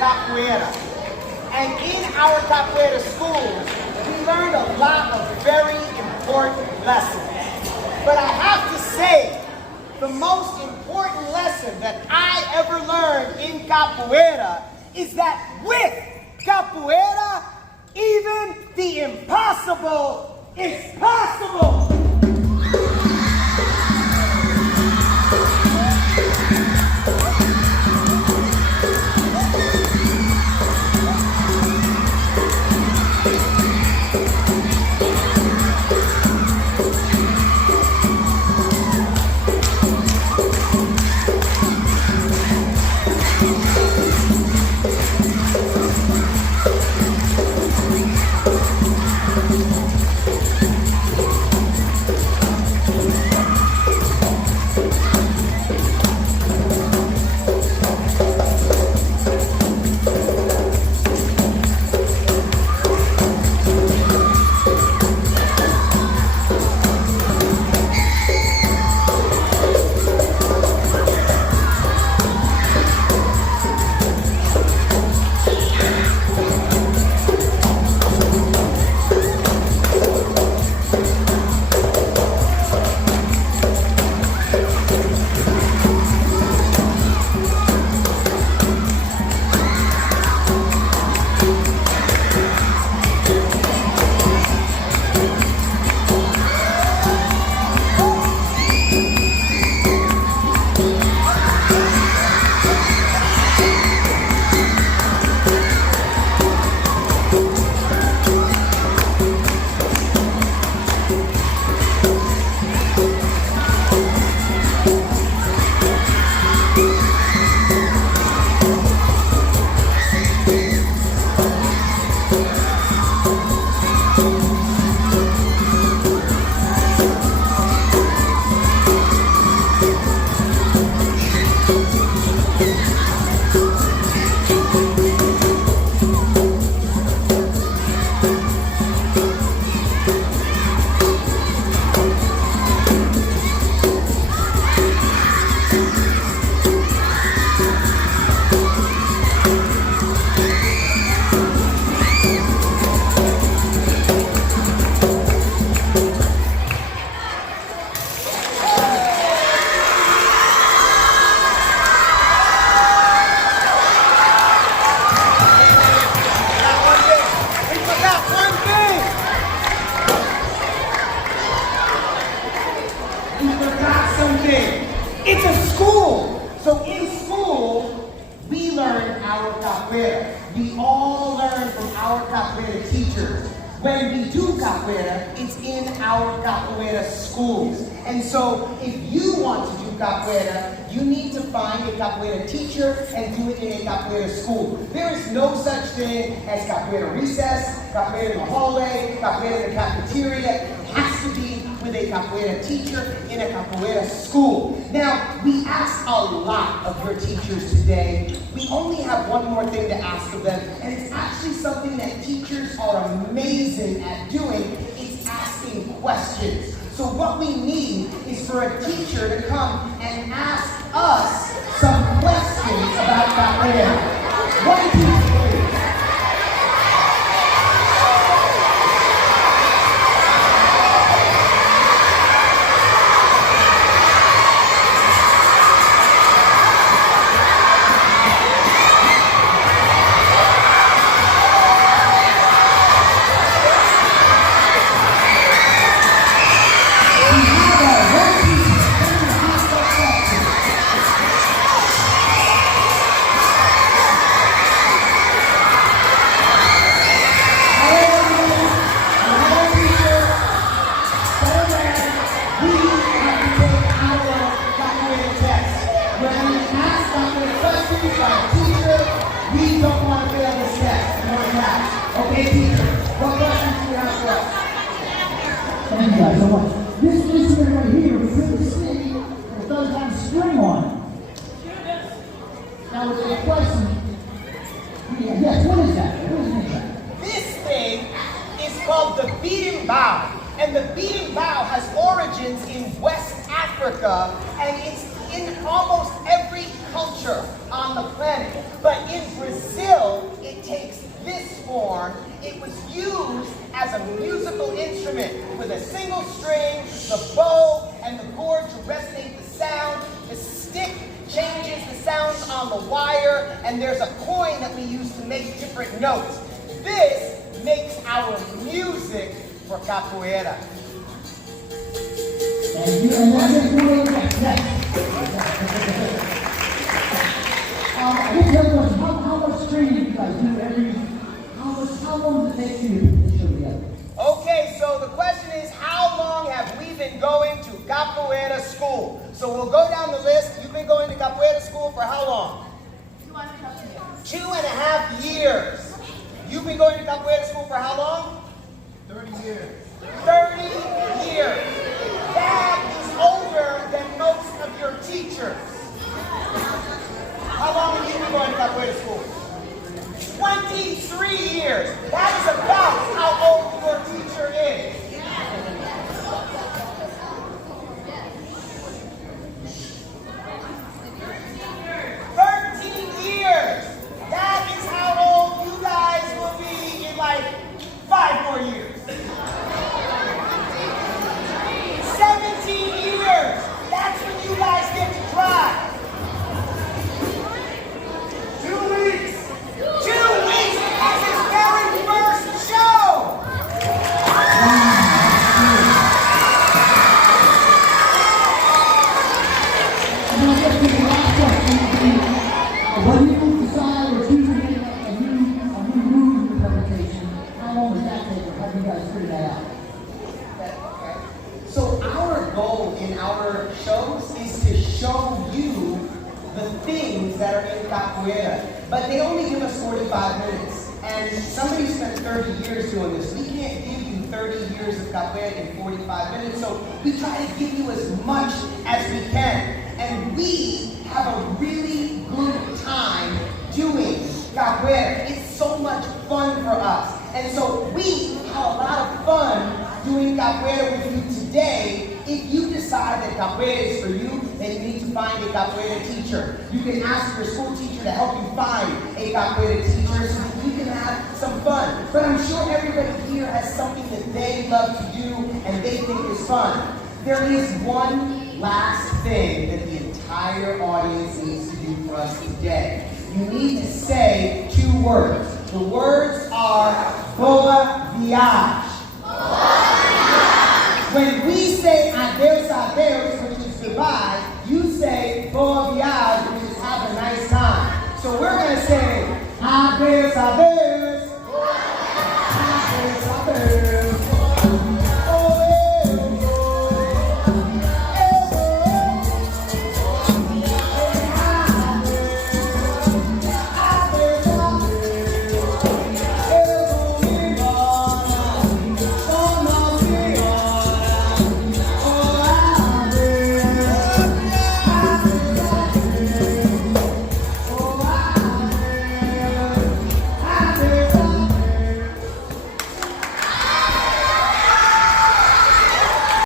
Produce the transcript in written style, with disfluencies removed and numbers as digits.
capoeira. And in our capoeira schools, we learned a lot of very important lessons. But I have to say, the most important lesson that I ever learned in capoeira is that with capoeira, even the impossible is possible. It's a school. So in school, we learn our capoeira. We all learn from our capoeira teachers. When we do capoeira, it's in our capoeira schools. And so if you want to do capoeira, you need to find a capoeira teacher and do it in a capoeira school. There is no such thing as capoeira recess, capoeira in the hallway, capoeira in the cafeteria. It has to be with a capoeira teacher in a capoeira school. Now, we asked a lot of your teachers today. We only have one more thing to ask of them, and it's actually something that teachers are amazing at doing. It's asking questions. So what we need is for a teacher to come and ask us some questions about capoeira. One teacher, please. We don't want to fail this test. Okay, teacher, what questions do you have for us? Thank you guys so much. This instrument right here, we couldn't see, it does have a string on it. Now, it's a question. Yes, what is that? What is that? This thing is called the beating bow. And the beating bow has origins in West Africa, and it's in almost every culture on the planet. But in Brazil, on the wire, and there's a coin that we use to make different notes. This makes our music for capoeira. And that's just one of the next. I guess the other question, how much training do you guys do every, how long does it take you to show together? Okay, so the question is, how long have we been going to capoeira school? So we'll go down the list. You've been going to capoeira school for how long? 2.5 years. You've been going to capoeira school for how long? 30 years. 30 years. That is older than most of your teachers. How long have you been going to capoeira school? 23 years. That is about how old your teacher is. That is how old you guys will be in like 5 more years. 17 years. That's when you guys get to drive. 2 weeks. 2 weeks as his very first show. When you decide or choose to make a new move in the presentation, how long does that take, or how do you guys figure that out? Okay. So our goal in our shows is to show you the things that are in capoeira, but they only give us 45 minutes. And somebody spent 30 years doing this. We can't give you 30 years of capoeira in 45 minutes, so we try to give you as much as we can. And we have a really good time doing capoeira. It's so much fun for us. And so we have a lot of fun doing capoeira with you today. If you decide that capoeira is for you, then you need to find a capoeira teacher. You can ask your school teacher to help you find a capoeira teacher so that you can have some fun. But I'm sure everybody here has something that they love to do and they think is fun. There is one last thing that the entire audience needs to do for us today. You need to say 2 words. The words are boa viagem. When we say adeus, adeus, which is goodbye, you say boa